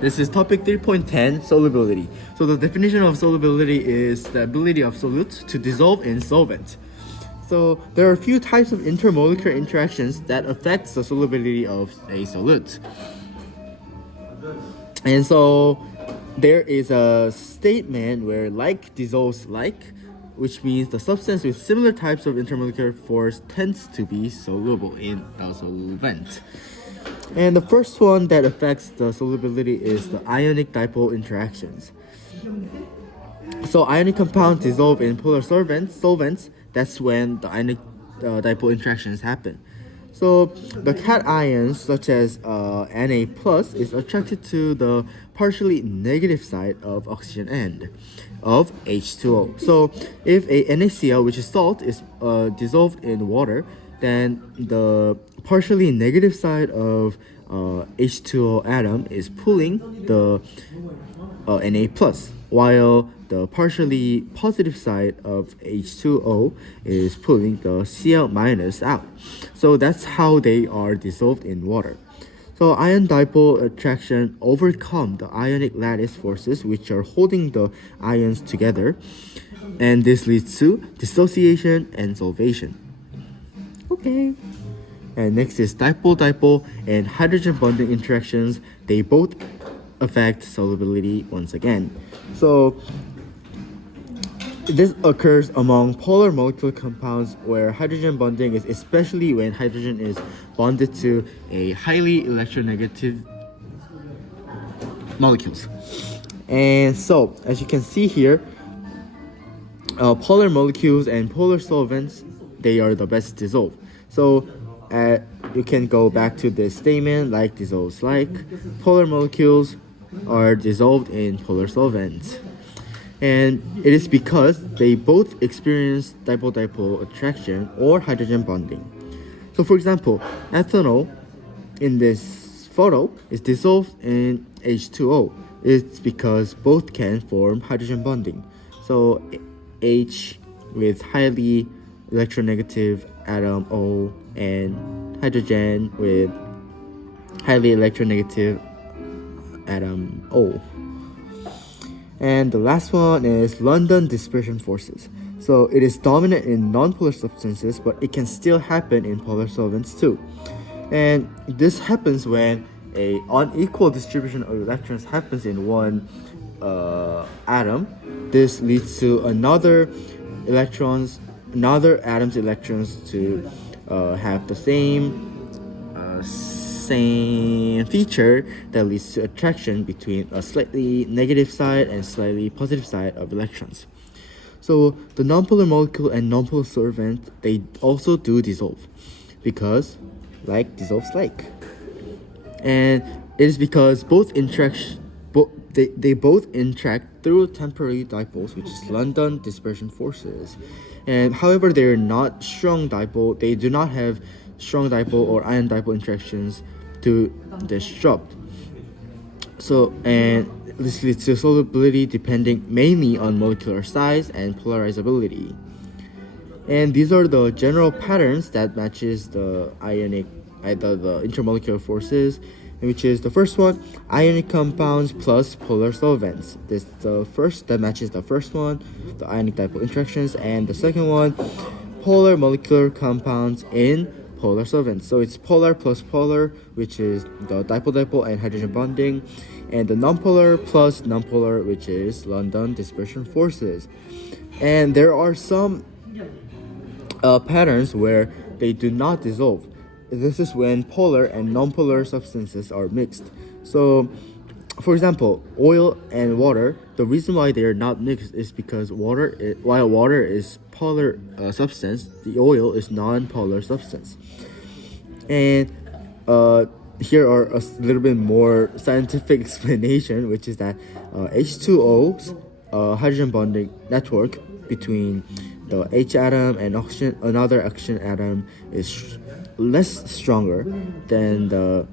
This is topic 3.10, solubility. So the definition of solubility is the ability of solutes to dissolve in solvent. So there are a few types of intermolecular interactions that affect the solubility of a solute. And so there is a statement where like dissolves like, which means the substance with similar types of intermolecular force tends to be soluble in the solvent. And the first one that affects the solubility is the ionic dipole interactions. So ionic compounds dissolve in polar solvents. That's when the ionic dipole interactions happen. So the cations such as Na plus is attracted to the partially negative side of oxygen end of H2O. So if a NaCl, which is salt, is dissolved in water, then the partially negative side of H2O atom is pulling the Na plus, while the partially positive side of H2O is pulling the Cl minus out. So that's how they are dissolved in water. So ion dipole attraction overcome the ionic lattice forces which are holding the ions together, and this leads to dissociation and solvation. Okay. And next is dipole-dipole and hydrogen bonding interactions. They both affect solubility once again. So this occurs among polar molecular compounds where hydrogen bonding is especially when hydrogen is bonded to a highly electronegative molecules. And so, as you can see here, polar molecules and polar solvents, they are the best dissolved. So you can go back to this statement, like dissolves like. Polar molecules are dissolved in polar solvents. And it is because they both experience dipole-dipole attraction or hydrogen bonding. So for example, ethanol in this photo is dissolved in H2O. It's because both can form hydrogen bonding. So H with highly electronegative atom O and hydrogen with highly electronegative atom O. And the last one is London dispersion forces. So it is dominant in nonpolar substances, but it can still happen in polar solvents too. And this happens when a unequal distribution of electrons happens in one atom. This leads to another atom's electrons to have the same feature that leads to attraction between a slightly negative side and slightly positive side of electrons. So the nonpolar molecule and nonpolar solvent, they also do dissolve because like dissolves like. And it is because they both interact through temporary dipoles, which is London dispersion forces. And however, they are not strong dipole. They do not have strong dipole or ion dipole interactions to disrupt. So, and this leads to solubility depending mainly on molecular size and polarizability. And these are the general patterns that matches the the intermolecular forces, which is the first one, ionic compounds plus polar solvents. This the first that matches the first one, the ionic dipole interactions, and the second one, polar molecular compounds in polar solvents. So it's polar plus polar, which is the dipole-dipole and hydrogen bonding, and the nonpolar plus nonpolar, which is London dispersion forces. And there are some patterns where they do not dissolve. This is when polar and nonpolar substances are mixed. So, for example, oil and water, the reason why they are not mixed is because while water is polar substance, the oil is non-polar substance. And here are a little bit more scientific explanation, which is that H2O's hydrogen bonding network between the H atom and another oxygen atom is less stronger than the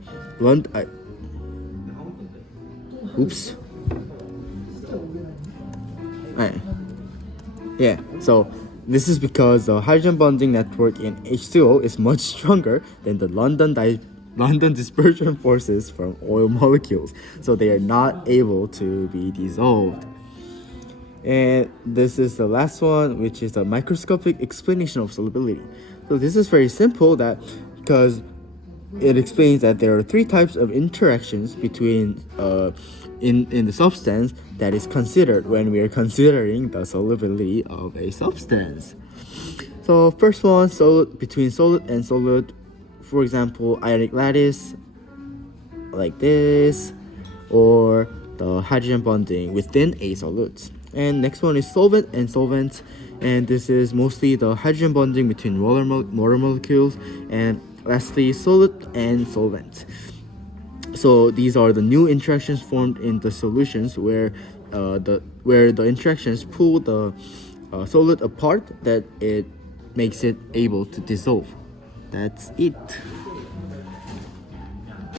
so this is because the hydrogen bonding network in H2O is much stronger than the London London dispersion forces from oil molecules, so they are not able to be dissolved. And this is the last one, which is the microscopic explanation of solubility. So this is very simple, that because it explains that there are three types of interactions between in the substance that is considered when we are considering the solubility of a substance. So first one, between solid and solid, for example, ionic lattice, like this, or the hydrogen bonding within a solute. And next one is solvent and solvent, and this is mostly the hydrogen bonding between water molecules, and lastly solute and solvent. So these are the new interactions formed in the solutions where the interactions pull the solute apart, that it makes it able to dissolve. That's it.